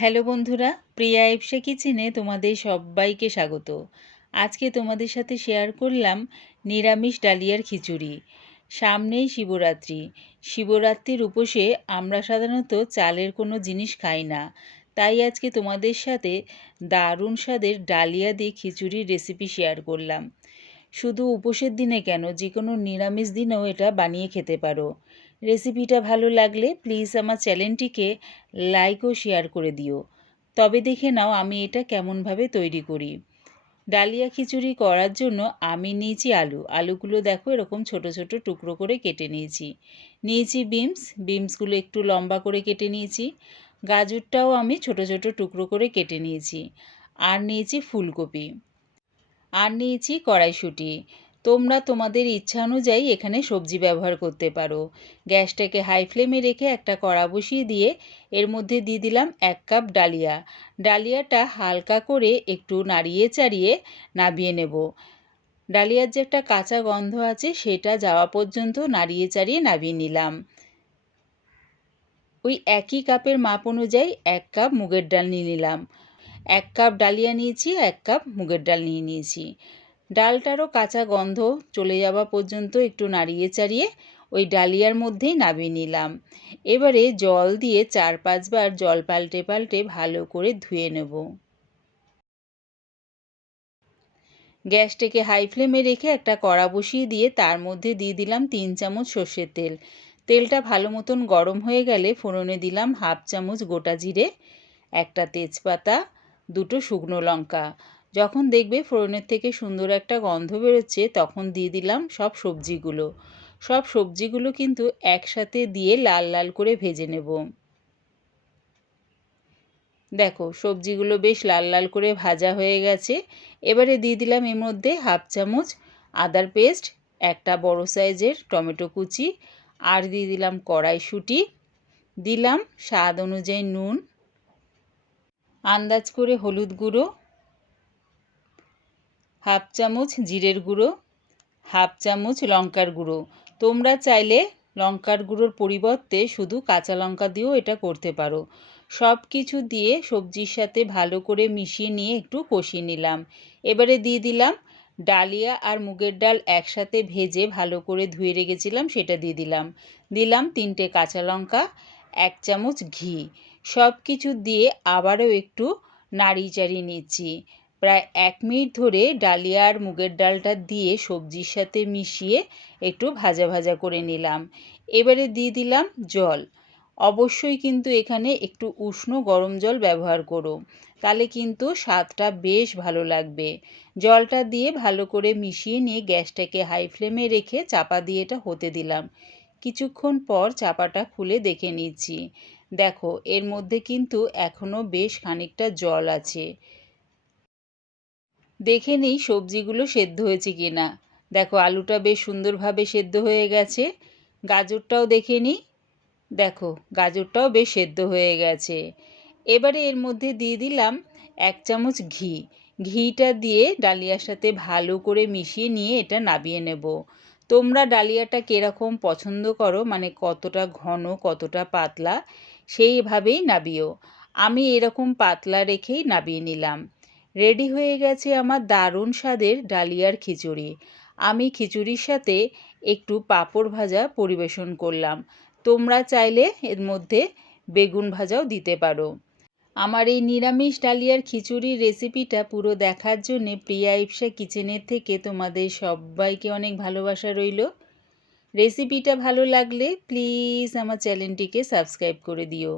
Hello বন্ধুরা, প্রিয়া ইপসা কিচেনে তোমাদের সবাইকে স্বাগত। আজকে তোমাদের সাথে শেয়ার করলাম নিরামিষ ডালিয়ার খিচুড়ি। সামনেই শিবরাত্রি। শিবরাত্রির উপোসে আমরা সাধারণত চালের কোনো জিনিস খাই না। তাই আজকে তোমাদের সাথে দারুণ স্বাদের ডালিয়া দিয়ে খিচুড়ির রেসিপি শেয়ার করলাম। শুধু উপোসের দিনে কেন, যে কোনো নিরামিষ দিনেও এটা বানিয়ে খেতে পারো। রেসিপিটা ভালো লাগলে প্লিজ আমার চ্যানেলটিকে লাইক ও শেয়ার করে দিও। তবে দেখে নাও আমি এটা কেমনভাবে তৈরি করি। ডালিয়া খিচুড়ি করার জন্য আমি নিয়েছি আলুগুলো দেখো এরকম ছোট ছোট টুকরো করে কেটে নিয়েছি বিমসগুলো একটু লম্বা করে কেটে নিয়েছি। গাজরটাও আমি ছোট ছোট টুকরো করে কেটে নিয়েছি। আর নিয়েছি ফুলকপি, আর নিয়েছি কড়াইশুঁটি। তোমরা তোমাদের ইচ্ছা অনুযায়ী এখানে সবজি ব্যবহার করতে পারো। গ্যাসটাকে হাই ফ্লেমে রেখে একটা কড়া বসিয়ে দিয়ে এর মধ্যে দিয়ে দিলাম 1 কাপ ডালিয়াটা হালকা করে একটু নাড়িয়ে চাড়িয়ে নামিয়ে নেব। ডালিয়ার যে একটা কাঁচা গন্ধ আছে সেটা যাওয়া পর্যন্ত নাড়িয়ে চাড়িয়ে নামিয়ে নিলাম। ওই একই কাপের মাপ অনুযায়ী 1 কাপ মুগের ডাল নিয়ে নিলাম। 1 কাপ ডালিয়া নিয়েছি, 1 কাপ মুগের ডাল নিয়েছি। ডালটারও কাঁচা গন্ধ চলে যাওয়া পর্যন্ত একটু নাড়িয়ে চাড়িয়ে ওই ডালিয়ার মধ্যেই নামিয়ে নিলাম। এবারে জল দিয়ে 4-5 বার জল পাল্টে পাল্টে ভালো করে ধুয়ে নেব। গ্যাসটাকে হাই ফ্লেমে রেখে একটা কড়া বসিয়ে দিয়ে তার মধ্যে দিয়ে দিলাম 3 চামচ সর্ষের তেল। তেলটা ভালো মতন গরম হয়ে গেলে ফোড়নে দিলাম 1/2 চামচ গোটা জিরে, একটা তেজপাতা, 2টো শুকনো লঙ্কা। যখন দেখবে ফোড়নের থেকে সুন্দর একটা গন্ধ বেরোচ্ছে তখন দিয়ে দিলাম সব সবজিগুলো কিন্তু একসাথে দিয়ে লাল লাল করে ভেজে নেব। দেখো সবজিগুলো বেশ লাল লাল করে ভাজা হয়ে গেছে। এবারে দিয়ে দিলাম এর মধ্যে 1/2 চামচ আদার পেস্ট, একটা বড় সাইজের টমেটো কুচি, আর দিয়ে দিলাম কড়াইশুঁটি, দিলাম স্বাদ অনুযায়ী নুন, আন্দাজ করে হলুদ গুঁড়ো, 1/2 চামচ জিরের গুঁড়ো, 1/2 চামচ লঙ্কার গুঁড়ো। তোমরা চাইলে লঙ্কার গুঁড়োর পরিবর্তে শুধু কাঁচা লঙ্কা দিয়েও এটা করতে পারো। সব কিছু দিয়ে সবজির সাথে ভালো করে মিশিয়ে নিয়ে একটু কষিয়ে নিলাম। এবারে দিয়ে দিলাম ডালিয়া আর মুগের ডাল একসাথে ভেজে ভালো করে ধুয়ে রেখেছিলাম, সেটা দিয়ে দিলাম 3টে কাঁচা লঙ্কা, 1 চামচ ঘি। সব কিছু দিয়ে আবারও একটু নাড়িয়ে চাড়িয়ে নিচ্ছি। প্রায় 1 মিনিট ধরে ডালিয়া আর মুগের ডালটা দিয়ে সবজির সাথে মিশিয়ে একটু ভাজা ভাজা করে নিলাম। এবারে দিয়ে দিলাম জল। অবশ্যই কিন্তু এখানে একটু উষ্ণ গরম জল ব্যবহার করো, তাহলে কিন্তু স্বাদটা বেশ ভালো লাগবে। জলটা দিয়ে ভালো করে মিশিয়ে নিয়ে গ্যাসটাকে হাই ফ্লেমে রেখে চাপা দিয়ে এটা হতে দিলাম। কিছুক্ষণ পর চাপাটা খুলে দেখে নিচ্ছি। দেখো এর মধ্যে কিন্তু এখনও বেশ খানিকটা জল আছে। দেখে নিই সবজিগুলো সেদ্ধ হয়েছে কি না। দেখো আলুটা বেশ সুন্দরভাবে সেদ্ধ হয়ে গেছে। গাজরটাও দেখে নিই। দেখো গাজরটাও বেশ সেদ্ধ হয়ে গেছে। এবারে এর মধ্যে দিয়ে দিলাম 1 চামচ ঘি। ঘিটা দিয়ে ডালিয়ার সাথে ভালো করে মিশিয়ে নিয়ে এটা নামিয়ে নেব। তোমরা ডালিয়াটা কীরকম পছন্দ করো, মানে কতটা ঘন কতটা পাতলা, সেইভাবেই নাবিও। আমি এরকম পাতলা রেখেই নামিয়ে নিলাম। রেডি হয়ে গেছে আমার দারুণ স্বাদের ডালিয়ার খিচুড়ি। আমি খিচুড়ির সাথে একটু পাঁপড় ভাজা পরিবেশন করলাম। তোমরা চাইলে এর মধ্যে বেগুন ভাজাও দিতে পারো। আমার এই নিরামিষ ডালিয়ার খিচুড়ির রেসিপিটা পুরো দেখার জন্যে প্রিয়া ইপসা কিচেনের থেকে তোমাদের সবাইকে অনেক ভালোবাসা রইল। রেসিপিটা ভালো লাগলে প্লিজ আমার চ্যানেলটিকে সাবস্ক্রাইব করে দিও।